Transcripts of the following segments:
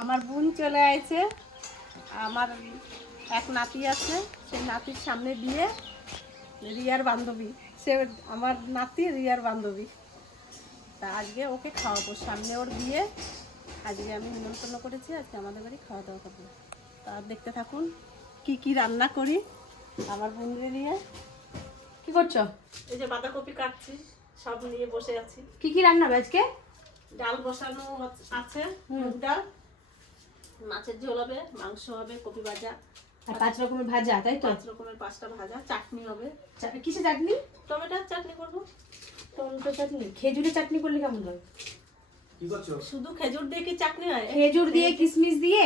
আমার বোন চলে আইছে। আমার এক নাতি আছে সেই নাতির সামনে বিয়ে। রিয়ার বান্ধবী সে আমার নাতি রিয়ার বান্ধবী। তা আজকে ওকে খাওয়াবো সামনে ওর বিয়ে। আজকে আমি নিমন্ত্রণ করেছি আজকে আমাদের বাড়ি খাওয়া দাওয়া করব। তা দেখতে থাকুন কি কি রান্না করি আমার বোনকে নিয়ে। কি করছ? এই যে বাঁধাকপি কাটছি সব নিয়ে বসে আছি। কি কি রান্না হবে আজকে? ডাল বসানো হচ্ছে- আছে মুগ ডাল। মাছের ঝোল হবে মাংস হবে কপি ভাজা। আর পাঁচ রকমের ভাজা তাই তো? পাঁচ রকমের পাঁচটা ভাজা চাটনি হবে। কিসে চাটনি? টমেটোর চাটনি করব। টমেটো চাটনি। খেজুরের চাটনি করলে কেমন হয়? শুধু খেজুর দিয়ে কি চাটনি হয়? খেজুর দিয়ে কিশমিশ দিয়ে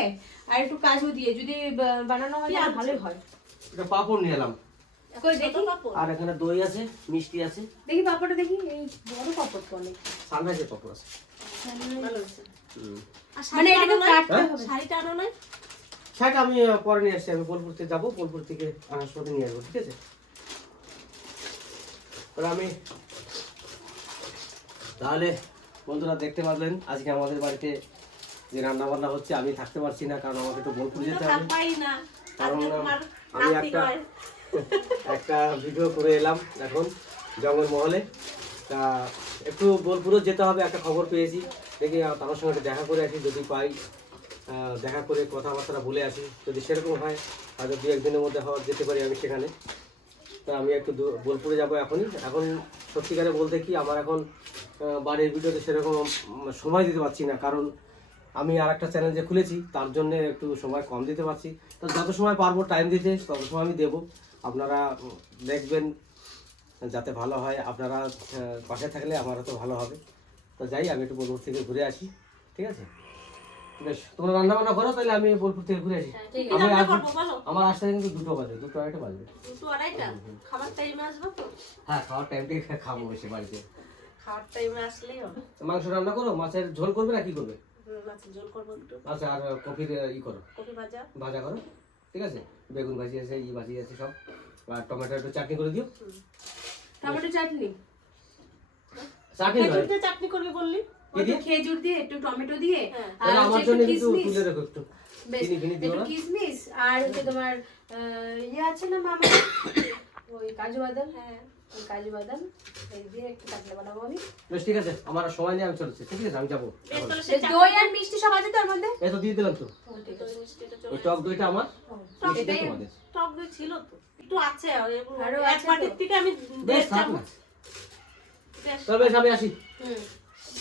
আর একটু কাজু দিয়ে। যদি বানানো হয় ভালোই হয়। এটা পাপড় নিয়ে এলাম। কই দেখি? পাঁপড়? আর এখানে দই আছে মিষ্টি আছে। দেখি পাপড়টা দেখি। এই বড় পাপড় তো অনেক। সানরাইজের পাপড় আছে। মানে এটাকে কাটতে হ্যাঁ? হবে। শাড়িটা আনো নাই? শাক আমি পরে নিয়ে আসছি। আমি বোলপুর থেকে যাব বোলপুর থেকে আনার সময় নিয়ে আসব ঠিক আছে? আমি তাহলে বন্ধুরা দেখতে পারলেন আজকে আমাদের বাড়িতে যে রান্না বান্না হচ্ছে আমি থাকতে পারছি না কারণ আমাকে একটু বোলপুর যেতে হবে। কারণ আমি একটা একটা ভিডিও করে এলাম এখন জঙ্গলমহলে তা একটু বোলপুরও যেতে হবে, একটা খবর পেয়েছি। দেখি তার সঙ্গে একটু দেখা করে আসি, যদি পাই দেখা করে কথাবার্তা বলে আসি। যদি সেরকম হয় হয়তো দু একদিনের মধ্যে হওয়ার যেতে পারি আমি সেখানে। তা আমি একটু বোলপুরে যাব এখনই। এখন সত্যিকারে বলতে কি, আমার এখন বাড়ির ভিডিওতে সেরকম সময় দিতে পারছি না। কারণ আমি আর একটা চ্যানেল যে খুলেছি, তার জন্য একটু সময় কম দিতে পারছি। তো যত সময় পারব টাইম দিতে, তত সময় আমি দেবো। আপনারা দেখবেন যাতে ভালো হয় আপনারা পাশে থাকলে আমারও তো ভালো হবে। তো যাই আমি একটু বোলপুর থেকে ঘুরে আসি ঠিক আছে? বেশ তোমরা রান্না বান্না করো তাহলে আমি বোলপুর থেকে ঘুরে আসি। বলো। আমার আসতে কিন্তু দুটো বাজে দুটো আড়াইটা বাজবে। দুটো আড়াইটা? খাবার টাইমে আসব তো? হ্যাঁ খাওয়ার টাইমটাই খাব বেশি বাড়িতে। খাওয়ার টাইমে আসলেই হবে। মাংস রান্না করো মাছের ঝোল করবে না কি করবে? আচ্ছা আর কফির ই করো। ভাজা। করো ঠিক আছে? বেগুন ভাজি আছে ই ভাজি আছে সব। আর টমেটো একটু চাটনি করে দিও। টমেটো চাটনি। চাটনি খেজুর দিয়ে চাটনি করবি বললি? খেজুর দিয়ে একটু টমেটো দিয়ে হ্যাঁ। আর আমার জন্য একটু তুলে রেখো একটু। একটু কিশমিশ আর হচ্ছে তোমার ইয়ে আছে না মামা? ওই কাজু বাদাম। হ্যাঁ। ওই কাজু বাদাম এই দিয়ে একটু চাটনি বানাবো আমি। বেশ ঠিক আছে। আমার সময় নেই আমি চলছি। ঠিক আছে আমি যাব। দই আর মিষ্টি সব আছে তার মধ্যে? এই তো দিয়ে দিলাম তো। দই মিষ্টিটা চলে টক দইটা আমার? টক দই ছিল তো। একটু আছে আরও এক বাটির থেকে আমি দেড় চামচ। তবে আমি আসি।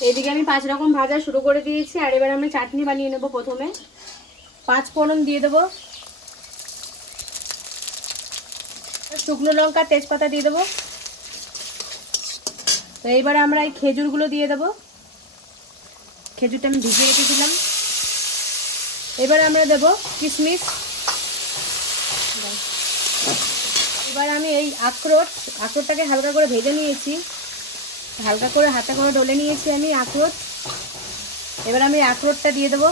এইদিকে আমি পাঁচ রকম ভাজা শুরু করে দিয়েছি আর এবার আমি চাটনি বানিয়ে নেব প্রথমে। পাঁচ ফোড়ন দিয়ে দেবো। শুকনো লঙ্কা তেজপাতা দিয়ে দেবো। তো এইবারে আমরা এই খেজুরগুলো দিয়ে দেবো। খেজুরটা আমি ভিজিয়ে রেখেছিলাম এবার আমরা দেবো কিশমিশ। এবার আমি এই আখরোট, আখরোটটাকে হালকা করে ভেজে নিয়েছি। হালকা করে হাতে করে ডলে নিয়েছি আমি আখরোট। এবার আমি আখরোটটা দিয়ে দেবো।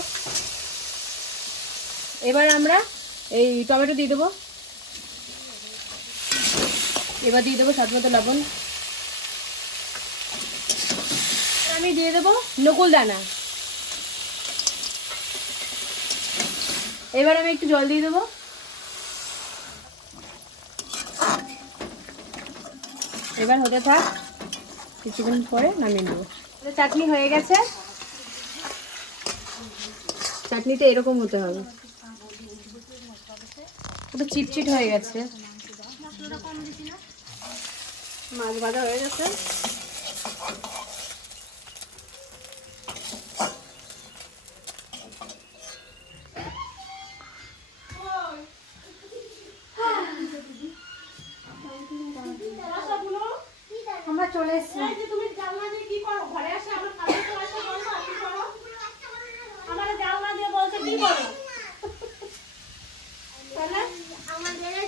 এবার আমরা এই টমেটো দিয়ে দেবো। এবার দিয়ে দেবো স্বাদ মতো লবণ। আমি দিয়ে দেবো নকুল দানা। এবার আমি একটু জল দিয়ে দেবো। এবার হতে থাক কিছুদিন পরে নামিয়ে নেব। চাটনি হয়ে গেছে। চাটনিটা এরকম হতে হবে। পুরো চিটচিট হয়ে গেছে। মাছ ভাজা হয়ে গেছে। চলে এসেছি। তুমি জানলা দিয়ে কি করো? ঘরে আসে আমার তো আসে কি করো? আমার জানলা দিয়ে বলছে কি করো? তাহলে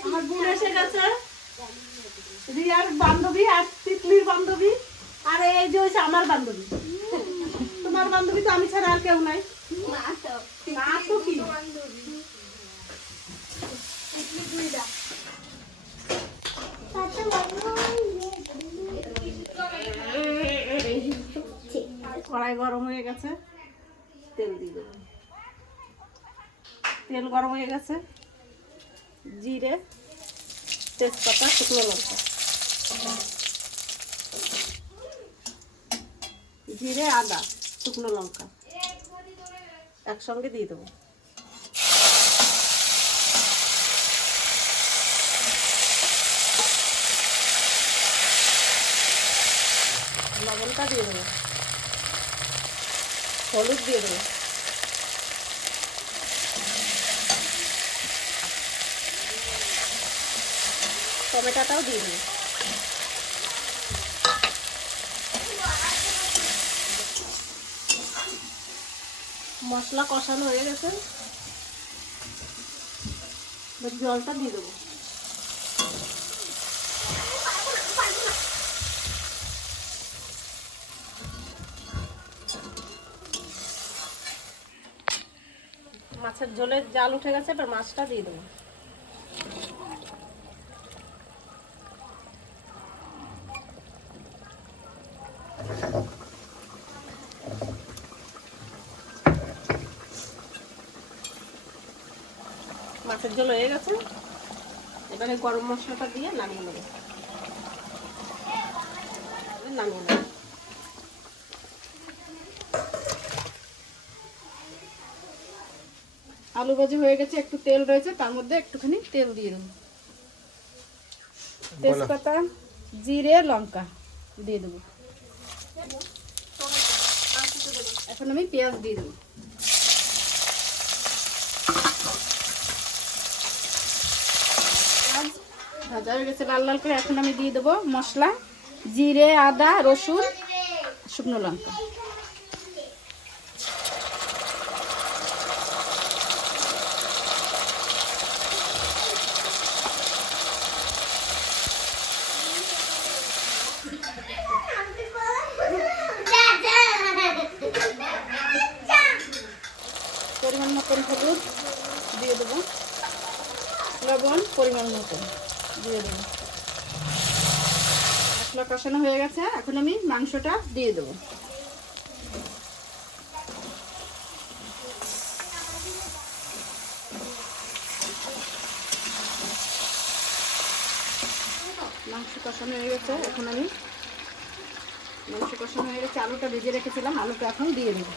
আমার বোন এসে গেছে। রিয়ার বান্ধবী আর তিতলির বান্ধবী। আর এই যে হচ্ছে আমার বান্ধবী। তোমার বান্ধবী তো আমি ছাড়া আর কেউ নাই না তো কি কড়াই গরম হয়ে গেছে, তেল দিয়ে দেবো। তেল গরম হয়ে গেছে, জিরে, তেজপাতা, শুকনো লঙ্কা। জিরে, আদা, শুকনো লঙ্কা একসঙ্গে দিয়ে দেবো। লবণটা দিয়ে দেবো। হলুদ দিয়ে দেবো। টমেটোটাও দিয়ে দেবো। মশলা কষানো হয়ে গেছে। জলটা দিয়ে দেবো। মাছের ঝোলের জাল উঠে গেছে, এবার মাছটা দিয়ে দেবো। মাছের ঝোল হয়ে গেছে। এবারে গরম মশলাটা দিয়ে নামিয়ে নেব। নামিয়ে নেব। আলু ভাজি হয়ে গেছে একটু তেল রয়েছে তার মধ্যে একটুখানি তেল দিয়ে দেবো। তেজপাতা জিরে লঙ্কা দিয়ে দেবো। এখন আমি পেঁয়াজ দিয়ে দেবো। ভাজা হয়ে গেছে লাল লাল করে এখন আমি দিয়ে দেবো মশলা জিরে আদা রসুন শুকনো লঙ্কা পরিমাণ মতন হলুদ দিয়ে দেবো লবণ, পরিমাণ মতন দিয়ে দেবো। মশলা কষানো হয়ে গেছে। এখন আমি মাংসটা দিয়ে দেবো। মাংস কষানো হয়ে গেছে। এখন আমি মাংস কষানো হয়ে গেছে। আলুটা ভেজে রেখেছিলাম। আলুটা এখন দিয়ে দেবো।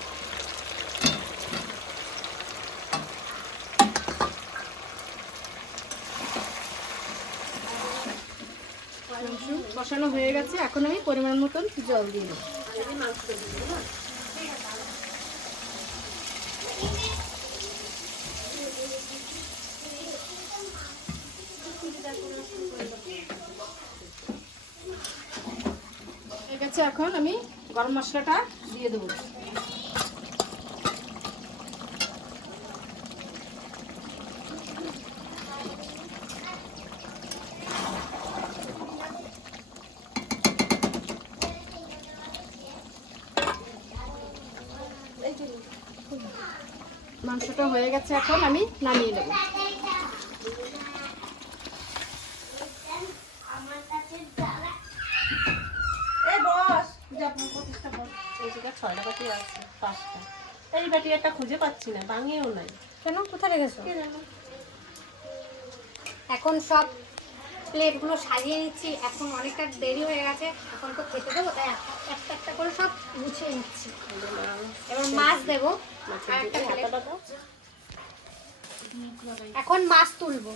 কষানো হয়ে গেছে, এখন আমি পরিমাণ মতন জল দিয়ে দেবো হয়ে গেছে, এখন আমি গরম মশলাটা দিয়ে দেবো। মাংসটা হয়ে গেছে এখন আমি নামিয়ে নেব। ছয়টা বাটি আছে পাঁচটা। এই বাটি একটা খুঁজে পাচ্ছি না ভাঙেও নাই। কেন? কোথায় রেখেছো? এখন সব প্লেটগুলো সাজিয়ে নিচ্ছি এখন অনেকটা দেরি হয়ে গেছে এখন তো খেতে দেবো তাই একটা একটা করে সব গুছিয়ে নিচ্ছি। এবার মাছ দেবো। এখন মাছ তুলবো।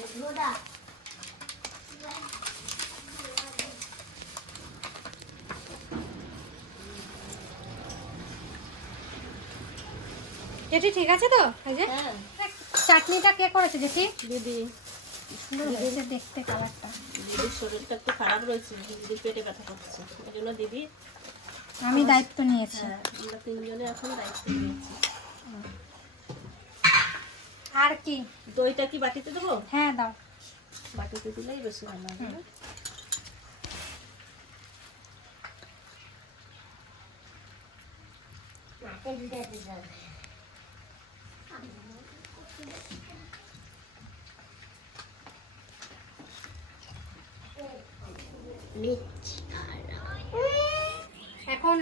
জেঠি ঠিক আছে তো? এই যে হ্যাঁ। চাটনিটা কে করেছে জেঠি? দিদি। দেখতে কালারটা দিদির শরীরটা একটু খারাপ রয়েছে দিদির পেটে ব্যথা করছে। এই জন্য দিদি আমি দায়িত্ব নিয়েছি। হ্যাঁ আমরা তিনজনে এখন দায়িত্ব নিয়েছি। আর কি? দইটা কি বাটিতে দেবো? হ্যাঁ দাও। বাটিতে দিলেই বেশি ভালো হবে। না?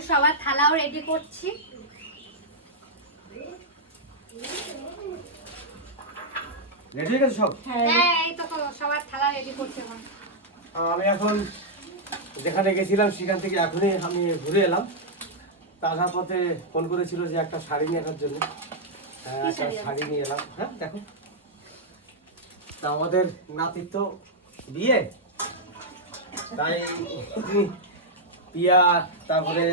সবার থালাও রেডি করছি। রেডি হয়ে গেছে সব? হ্যাঁ এই তো সবার থালা রেডি করছে এখন। আমি এখন যেখানে গেছিলাম সেখান থেকে এখনই আমি ঘুরে এলাম। তা পথে ফোন করেছিল যে একটা শাড়ি নিয়ে আসার জন্য। হ্যাঁ, একটা শাড়ি নিয়ে এলাম। হ্যাঁ দেখো। তা আমাদের নাতির তো বিয়ে। তাই পিয়া তারপরে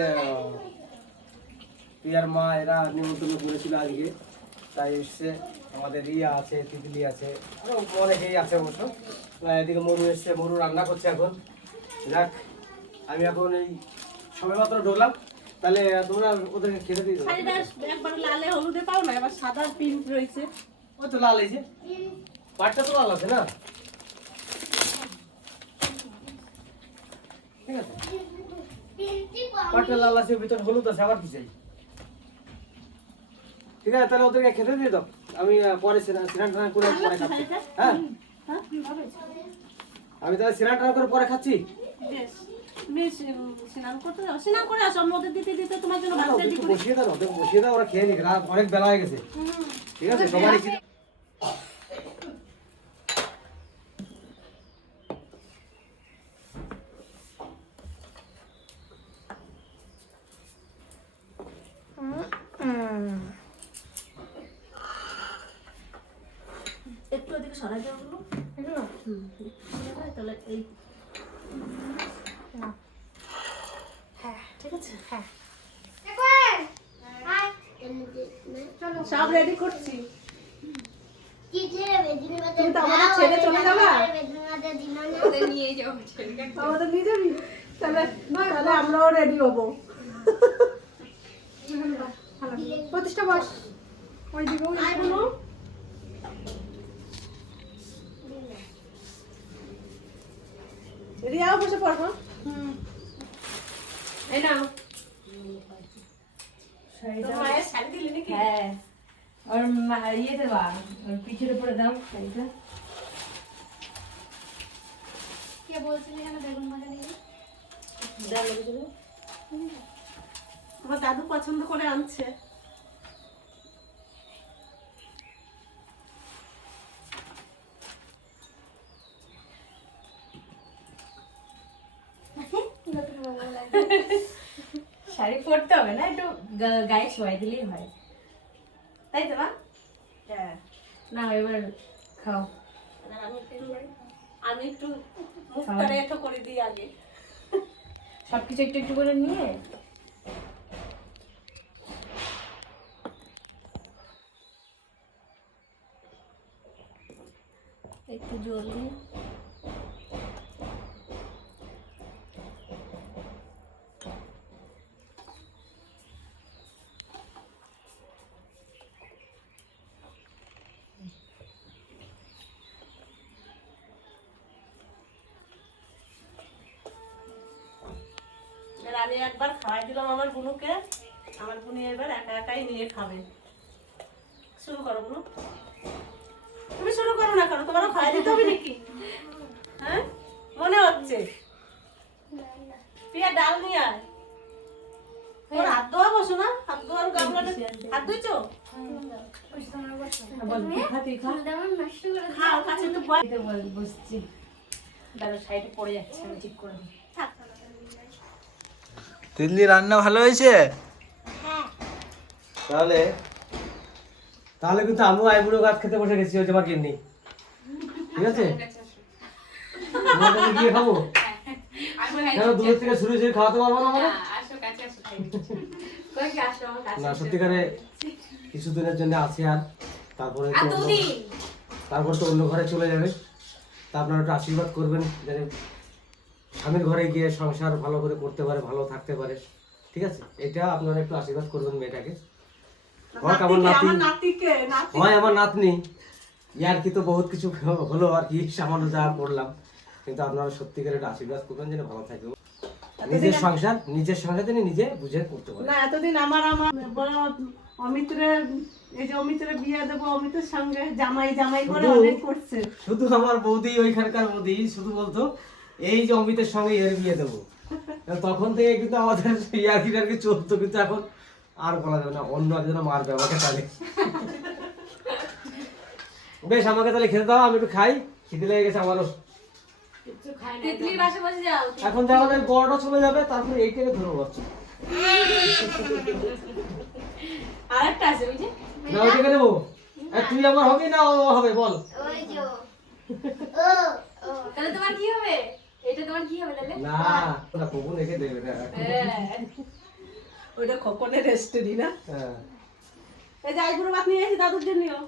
পিয়ার মা এরা নিমন্ত্রণ করেছিল আজকে। তাই এসছে। আমাদের রিয়া আছে তিতলি আছে। আরও অনেকেই আছে অবশ্য। এদিকে মরু এসছে মরু রান্না করছে এখন। যাক আমি এখন এই সবে মাত্র ঢুকলাম তাহলে তোমরা ওদেরকে খেতে দিয়ে শাড়িটা একবার লালে হলুদে পাও না এবার সাদা প্রিন্ট রয়েছে। ওই তো লাল যে। পাটটা তো লাল আছে না? ঠিক আছে। পাটটা লাল আছে ভিতর হলুদ আছে আবার কি চাই? ঠিক আছে তাহলে ওদেরকে খেতে দিয়ে দাও। আমি পরে স্নান স্নান টান করে পরে খাচ্ছি। হ্যাঁ। আমি তাহলে স্নান টান করে পরে খাচ্ছি? বসিয়ে দাও বসিয়ে দাও ওরা খেয়ে নিক অনেক বেলা হয়ে গেছে। ঠিক আছে সবারই খিদে- একটু ওদিকে সরাই দেওয়া হলো হুম তাহলে এই ঠিক আছে হ্যাঁ সব রেডি করছি। তুমি আমাদের ছেড়ে চলে যাবা? আমাদের নিয়ে যাবি তাহলে তাহলে আমরাও রেডি হব। প্রতিষ্ঠা বস। ওই দিকে ওই আর রিয়াও বসে পড়ব এই নাও। তোর শাড়ি দিলি নাকি? হ্যাঁ। ওর মা- ইয়ে দেবা ওর পিঠের উপরে দাও শাড়িটা। কে বলছিলি কেন বেগুন ভাজা চলে। আমার দাদু পছন্দ করে আনছে। শাড়ি পরতে হবে না একটু গায়ে শোয়াই দিলেই হয়। তাই তো মা? হ্যাঁ। না এবার খাও। আমি একটু আমি একটু মুখটা এত করে দিই আগে। সব কিছু একটু একটু করে নিয়ে। একটু জল দিয়ে এবার আমি একবার খাওয়াই দিলাম আমার বুনুকে। আমার বুনি এবার একা একাই নিয়ে খাবে। শুরু করো বুনু। তুমি শুরু করো না করো তোমারও খাওয়াই দিতে হবে নাকি? হ্যাঁ? মনে হচ্ছে? পিয়া ডাল নিয়ে আয়। তোর হাত ধোয়া বসো না। হাত ধোয়ার গামলাটা হাত ধুইছো? খা খাও কাছে তো বসছি। দাদা সাইডে পড়ে যাচ্ছে আমি ঠিক করে দিই। তিতলি রান্না ভালো হয়েছে? তাহলে? তাহলে কিন্তু আমিও আইবুড়ো গাছ খেতে বসে গেছি ওই যে আমার গিন্নি। ঠিক আছে? গিয়ে খাব? কেন দূরের থেকে শুরু হয়েছে খাওয়াতে পারব না আমরা না সত্যিকারে কিছুদিনের জন্য আছি আর তারপরে তো অন্য- তারপর তো অন্য ঘরে চলে যাবে। তা আপনারা একটু আশীর্বাদ করবেন যাতে স্বামীর ঘরে গিয়ে সংসার ভালো করে করতে পারে ভালো থাকতে পারে। ঠিক আছে? এটা আপনারা একটু আশীর্বাদ করবেন মেয়েটাকে। আমার নাতি হয় আমার নাতনি। ইয়ার কি তো বহুত কিছু হলো আর কি সামান্য যা করলাম। কিন্তু আপনারা সত্যিকার আশীর্বাদ করবেন যেন ভালো থাকে। নিজের সংসার নিজের সংসার যেন নিজে বুঝে করতে পারে। না এতদিন আমার আমার বড় অমিত্রে এই যে অমিত্রে বিয়ে দেবো অমিতের সঙ্গে জামাই জামাই করে অনেক করছে। শুধু আমার বৌদি ওইখানকার বৌদি শুধু বলতো এই যে অমিতের সঙ্গে এর বিয়ে দেবো। তখন থেকে কিন্তু আমাদের ইয়ার্কি টার্কি চলতো কিন্তু এখন আর বলা যাবে না অন্য একজন মারবে আমাকে তাহলে। বেশ আমাকে তাহলে খেতে দাও আমি একটু খাই খিদে লেগে গেছে আমারও। এখন যাওয়ার ওই বড়টা চলে যাবে তারপরে এইটাকে ধরবো বাচ্চা আর আছে ওই যে। না ওইটাকে নেব। আর তুই আমার হবে না ও হবে বল। ওই যে ও ও। তাহলে তোমার কি হবে? এটা তোমার কি হবে তাহলে না না কবুন রেখে দেবে না ওইটা খোকনের রেস্টুরি না? হ্যাঁ। এই যে আইবুড়ো ভাত নিয়ে এসে দাদুর জন্যও